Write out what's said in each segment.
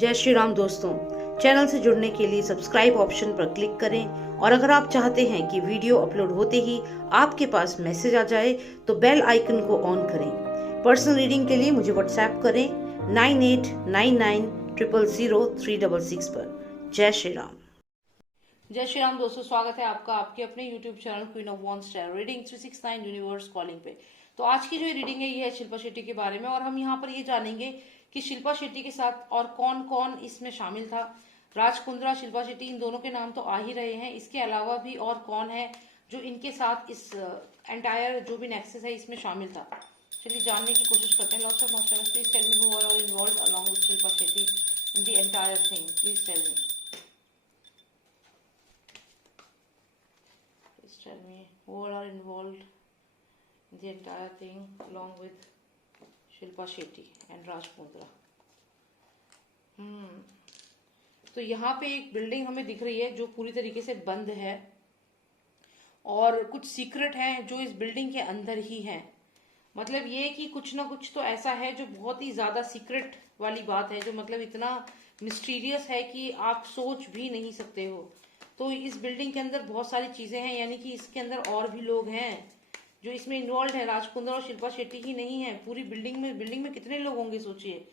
जय श्री राम दोस्तों। चैनल से जुड़ने के लिए सब्सक्राइब ऑप्शन पर क्लिक करें और अगर आप चाहते हैं कि वीडियो अपलोड होते ही आपके पास मैसेज आ जाए तो बेल आइकन को ऑन करें। पर्सनल रीडिंग के लिए मुझे व्हाट्सएप करें 9899000366 पर। जय श्री राम। जय श्री राम दोस्तों, स्वागत है आपका आपके अपने YouTube channel queen of wands tarot reading 369 universe calling पे। तो आज की जो रीडिंग है ये है शिल्पा शेट्टी के बारे में और हम यहाँ पर ये जानेंगे कि शिल्पा शेट्टी के साथ और कौन कौन इसमें शामिल था। राज कुंद्रा, शिल्पा शेट्टी, इन दोनों के नाम तो आ ही रहे हैं। इसके अलावा भी और कौन है जो इनके साथ इस एंटायर जो भी नेक्सस है इसमें शामिल था। चलिए जानने की कोशिश करते हैं। Lots of masters, please tell me who are all involved along with Shilpa Shetty in the entire thing. Please tell me. Tell me who all are involved in the entire thing along with Shilpa Shetty and Raj Kundra. तो यहाँ पे एक building हमें दिख रही है जो पूरी तरीके से बंद है और कुछ सीक्रेट है जो इस बिल्डिंग के अंदर ही है। मतलब ये कि कुछ ना कुछ तो ऐसा है जो बहुत ही ज्यादा सीक्रेट वाली बात है, जो मतलब इतना मिस्टीरियस है कि आप सोच भी नहीं सकते हो। तो इस बिल्डिंग के अंदर बहुत सारी चीजें हैं, यानी कि इसके अंदर और भी लोग हैं जो इसमें इन्वॉल्व है। राज कुंद्रा और शिल्पा शेट्टी ही नहीं है, पूरी बिल्डिंग में कितने लोग होंगे सोचिए।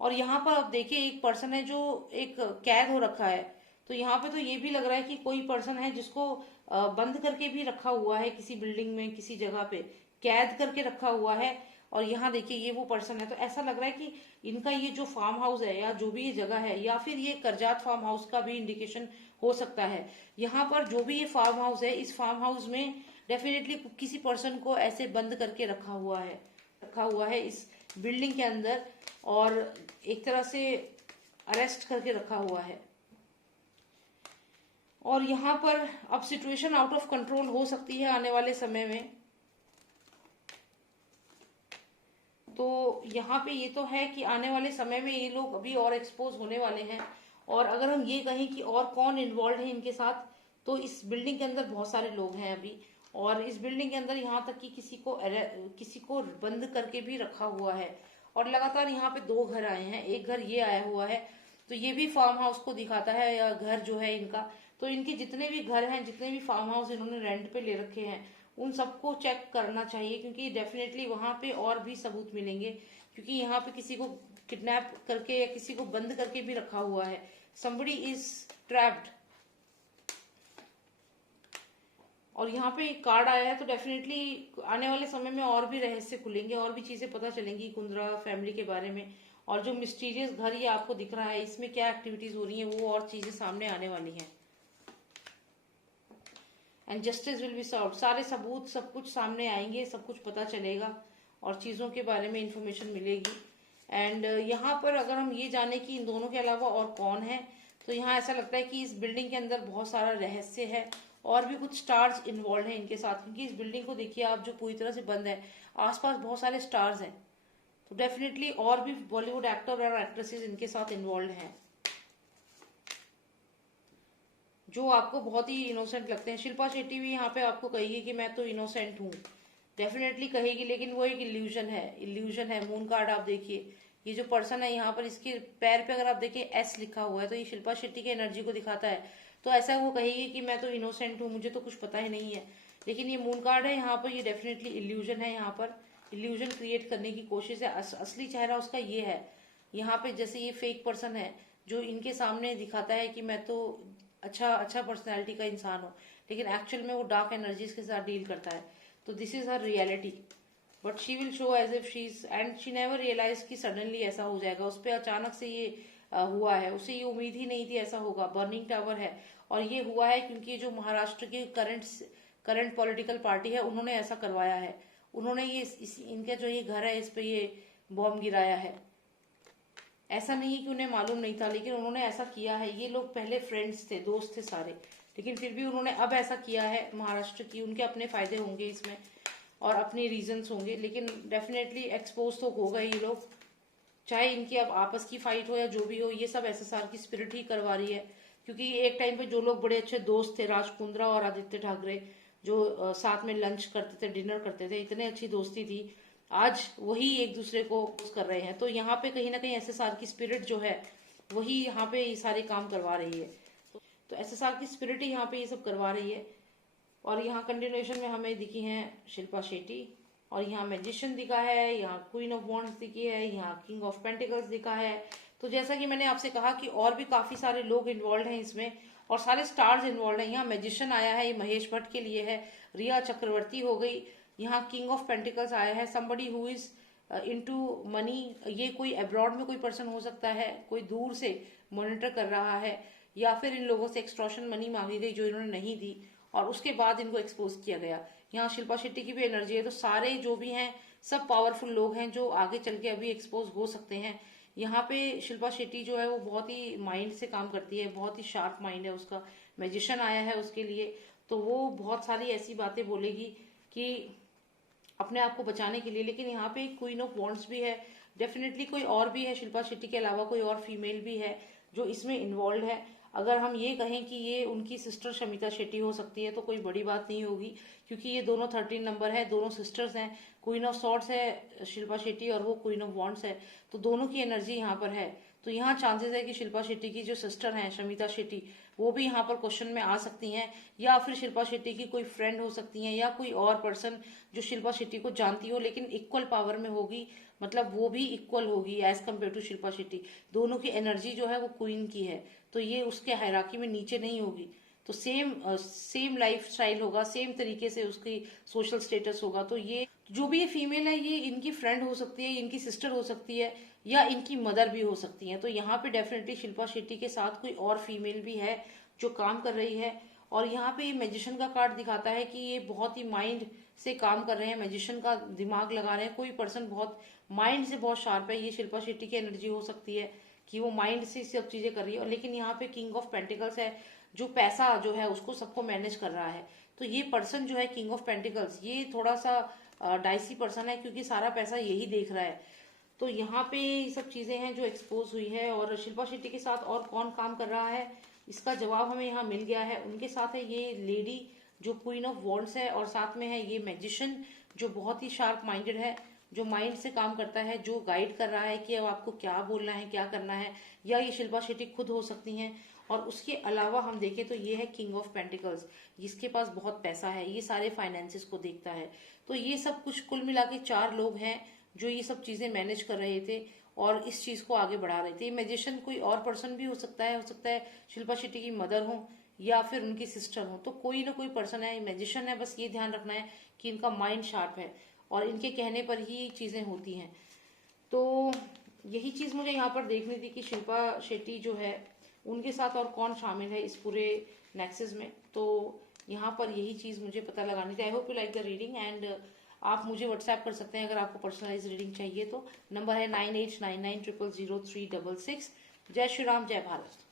और यहाँ पर आप देखिए एक पर्सन है जो एक कैद हो रखा है। तो यहाँ पे तो ये भी लग रहा है कि कोई पर्सन है जिसको बंद करके भी रखा हुआ है, किसी बिल्डिंग में किसी जगह पे कैद करके रखा हुआ है। और यहाँ देखिए ये वो पर्सन है। तो ऐसा लग रहा है कि इनका ये जो फार्म हाउस है या जो भी ये जगह है या फिर ये करजात फार्म हाउस का भी इंडिकेशन हो सकता है। यहाँ पर जो भी ये फार्म हाउस है, इस फार्म हाउस में डेफिनेटली किसी पर्सन को ऐसे बंद करके रखा हुआ है इस बिल्डिंग के अंदर और एक तरह से अरेस्ट करके रखा हुआ है। और यहाँ पर अब सिचुएशन आउट ऑफ कंट्रोल हो सकती है आने वाले समय में। तो यहाँ पे ये तो है कि आने वाले समय में ये लोग अभी और एक्सपोज होने वाले हैं। और अगर हम ये कहें कि और कौन इन्वॉल्व है इनके साथ, तो इस बिल्डिंग के अंदर बहुत सारे लोग हैं अभी। और इस बिल्डिंग के अंदर यहाँ तक कि किसी को बंद करके भी रखा हुआ है। और लगातार यहाँ पे दो घर आए हैं, एक घर ये आया हुआ है तो ये भी फार्म हाउस को दिखाता है या घर जो है इनका। तो इनके जितने भी घर हैं, जितने भी फार्म हाउस इन्होंने रेंट पे ले रखे हैं, उन सबको चेक करना चाहिए क्योंकि डेफिनेटली वहां पे और भी सबूत मिलेंगे। क्योंकि यहाँ पे किसी को किडनैप करके या किसी को बंद करके भी रखा हुआ है। somebody is trapped। और यहाँ पे एक कार्ड आया है तो डेफिनेटली आने वाले समय में और भी रहस्य खुलेंगे, और भी चीजें पता चलेंगी कुंद्रा फैमिली के बारे में। और जो मिस्टीरियस घर ये आपको दिख रहा है इसमें क्या एक्टिविटीज हो रही है वो और चीजें सामने आने वाली हैं। And justice will be served. सारे सबूत सब कुछ सामने आएंगे, सब कुछ पता चलेगा और चीजों के बारे में इंफॉर्मेशन मिलेगी। एंड यहाँ पर अगर हम ये जाने कि इन दोनों के अलावा और कौन है, तो यहाँ ऐसा लगता है कि इस बिल्डिंग के अंदर बहुत सारा रहस्य है और भी कुछ स्टार्स इन्वॉल्व हैं इनके साथ। क्योंकि इस बिल्डिंग को देखिए आप, जो पूरी तरह से बंद है, आसपास बहुत सारे स्टार्स हैं। तो डेफिनेटली और भी बॉलीवुड एक्टर और एक्ट्रेसेस इनके साथ इन्वॉल्व हैं जो आपको बहुत ही इनोसेंट लगते हैं। शिल्पा शेट्टी भी यहाँ पे आपको कहेगी कि मैं तो इनोसेंट हूँ, डेफिनेटली कहेगी, लेकिन वो एक इल्यूजन है। मून कार्ड आप देखिए, ये जो पर्सन है यहाँ पर, इसके पैर पे अगर आप देखिए एस लिखा हुआ है तो ये शिल्पा शेट्टी की एनर्जी को दिखाता है। तो ऐसा वो कहेगी कि मैं तो इनोसेंट हूँ, मुझे तो कुछ पता ही नहीं है। लेकिन ये मून कार्ड है यहाँ पर, ये डेफिनेटली इल्यूजन है। यहाँ पर इल्यूजन क्रिएट करने की कोशिश है। असली चेहरा उसका ये है। यहाँ पे जैसे ये फेक पर्सन है जो इनके सामने दिखाता है कि मैं तो अच्छा पर्सनैलिटी का इंसान हूँ, लेकिन एक्चुअल में वो डार्क एनर्जीज के साथ डील करता है। तो this is her reality, but she will show as if she is, and she never realise कि सडनली ऐसा हो जाएगा। उस पर अचानक से ये हुआ है, उसे ये उम्मीद ही नहीं थी ऐसा होगा। बर्निंग टावर है और ये हुआ है क्योंकि जो महाराष्ट्र की करंट पॉलिटिकल पार्टी है उन्होंने ऐसा करवाया है। उन्होंने ये इनका जो ये घर है इस पे ये बॉम्ब गिराया है। ऐसा नहीं है कि उन्हें मालूम नहीं था, लेकिन उन्होंने ऐसा किया है। ये लोग पहले फ्रेंड्स थे, दोस्त थे सारे, लेकिन फिर भी उन्होंने अब ऐसा किया है। महाराष्ट्र की उनके अपने फायदे होंगे इसमें और अपने रीजंस होंगे, लेकिन डेफिनेटली एक्सपोज तो हो गए ये लोग। चाहे इनकी अब आपस की फाइट हो या जो भी हो, ये सब एसएसआर की स्पिरिट ही करवा रही है। क्योंकि एक टाइम पे जो लोग बड़े अच्छे दोस्त थे, राज कुंद्रा और आदित्य ठाकरे, जो साथ में लंच करते थे, डिनर करते थे, इतने अच्छी दोस्ती थी, आज वही एक दूसरे को कर रहे हैं। तो यहाँ पे कहीं ना कहीं एसएसआर की स्पिरिट जो है वही यहाँ पे ये सारे काम करवा रही है। तो SSR की स्पिरिट ही यहाँ पे ये सब करवा रही है। और यहाँ कंटिन्यूएशन में हमें दिखी हैं शिल्पा शेट्टी, और यहाँ मैजिशियन दिखा है, यहाँ क्वीन ऑफ वॉन्ड्स दिखी है, यहाँ किंग ऑफ पेंटिकल्स दिखा है। तो जैसा कि मैंने आपसे कहा कि और भी काफी सारे लोग इन्वॉल्व हैं इसमें, और सारे स्टार्स इन्वॉल्व हैं। यहाँ मैजिशियन आया है, ये महेश भट्ट के लिए है। रिया चक्रवर्ती हो गई। यहाँ किंग ऑफ पेंटिकल्स आया है, somebody who is into money. ये कोई अब्रॉड में कोई पर्सन हो सकता है, कोई दूर से मॉनिटर कर रहा है, या फिर इन लोगों से एक्सटॉर्शन मनी मांगी गई जो इन्होंने नहीं दी, और उसके बाद इनको एक्सपोज किया गया। यहाँ शिल्पा शेट्टी की भी एनर्जी है। तो सारे जो भी हैं सब पावरफुल लोग हैं जो आगे चल के अभी एक्सपोज हो सकते हैं। यहाँ पे शिल्पा शेट्टी जो है वो बहुत ही माइंड से काम करती है, बहुत ही शार्प माइंड है उसका। मैजिशियन आया है उसके लिए, तो वो बहुत सारी ऐसी बातें बोलेगी कि अपने आप को बचाने के लिए। लेकिन यहाँ पे क्वीन ऑफ वॉन्ड्स भी है, डेफिनेटली कोई और भी है शिल्पा शेट्टी के अलावा, कोई और फीमेल भी है जो इसमें इन्वॉल्व है। अगर हम ये कहें कि ये उनकी सिस्टर शमिता शेट्टी हो सकती है तो कोई बड़ी बात नहीं होगी, क्योंकि ये दोनों 13 नंबर है, दोनों सिस्टर्स हैं। क्वीन ऑफ सॉर्ड्स है शिल्पा शेट्टी और वो क्वीन ऑफ वॉन्ड्स है, तो दोनों की एनर्जी यहाँ पर है। तो यहाँ चांसेस है कि शिल्पा शेट्टी की जो सिस्टर हैं शमिता शेट्टी, वो भी यहाँ पर क्वेश्चन में आ सकती हैं, या फिर शिल्पा शेट्टी की कोई फ्रेंड हो सकती हैं, या कोई और पर्सन जो शिल्पा शेट्टी को जानती हो लेकिन इक्वल पावर में होगी, मतलब वो भी इक्वल होगी as compare to Shilpa Shetty. दोनों की एनर्जी जो है वो क्वीन की है, तो ये उसके हायरार्की में नीचे नहीं होगी। तो सेम लाइफ स्टाइल होगा, सेम तरीके से उसकी सोशल स्टेटस होगा। तो ये जो भी ये फीमेल है ये इनकी फ्रेंड हो सकती है, इनकी सिस्टर हो सकती है, या इनकी मदर भी हो सकती है। तो यहाँ पे डेफिनेटली शिल्पा शेट्टी के साथ कोई और फीमेल भी है जो काम कर रही है। और यहाँ पे ये मैजिशियन का कार्ड दिखाता है कि ये बहुत ही माइंड से काम कर रहे हैं, मैजिशियन का दिमाग लगा रहे हैं। कोई पर्सन बहुत माइंड से बहुत शार्प है, ये शिल्पा शेट्टी की एनर्जी हो सकती है कि वो माइंड से सब चीजें कर रही है। लेकिन यहाँ पे किंग ऑफ पेंटिकल्स है, जो पैसा जो है उसको सबको मैनेज कर रहा है। तो ये पर्सन जो है किंग ऑफ पेंटिकल्स, ये थोड़ा सा डाइसी पर्सन है, क्योंकि सारा पैसा यही देख रहा है। तो यहाँ पे ये सब चीजें हैं जो एक्सपोज हुई है। और शिल्पा शेट्टी के साथ और कौन काम कर रहा है, इसका जवाब हमें यहाँ मिल गया है। उनके साथ है ये लेडी जो क्वीन ऑफ वॉन्ड्स है, और साथ में है ये मैजिशियन जो बहुत ही शार्प माइंडेड है, जो माइंड से काम करता है, जो गाइड कर रहा है कि अब आपको क्या बोलना है, क्या करना है। या ये शिल्पा शेट्टी खुद हो सकती हैं। और उसके अलावा हम देखें तो ये है किंग ऑफ पेंटिकल्स, जिसके पास बहुत पैसा है, ये सारे फाइनेंसेस को देखता है। तो ये सब कुछ कुल मिला के 4 लोग हैं जो ये सब चीजें मैनेज कर रहे थे और इस चीज को आगे बढ़ा रहे थे। मैजिशियन कोई और पर्सन भी हो सकता है शिल्पा शेट्टी की मदर हो या फिर उनकी सिस्टर हो, तो कोई ना कोई पर्सन है, मैजिशियन है। बस ये ध्यान रखना है कि इनका माइंड शार्प है और इनके कहने पर ही चीजें होती हैं। तो यही चीज मुझे यहाँ पर देखनी थी कि शिल्पा शेट्टी जो है उनके साथ और कौन शामिल है इस पूरे नेक्सस में। तो यहाँ पर यही चीज मुझे पता लगानी थी। I hope you like the reading, and आप मुझे व्हाट्सएप कर सकते हैं अगर आपको पर्सनलाइज रीडिंग चाहिए तो। नंबर है 9899000366। जय श्री राम, जय भारत।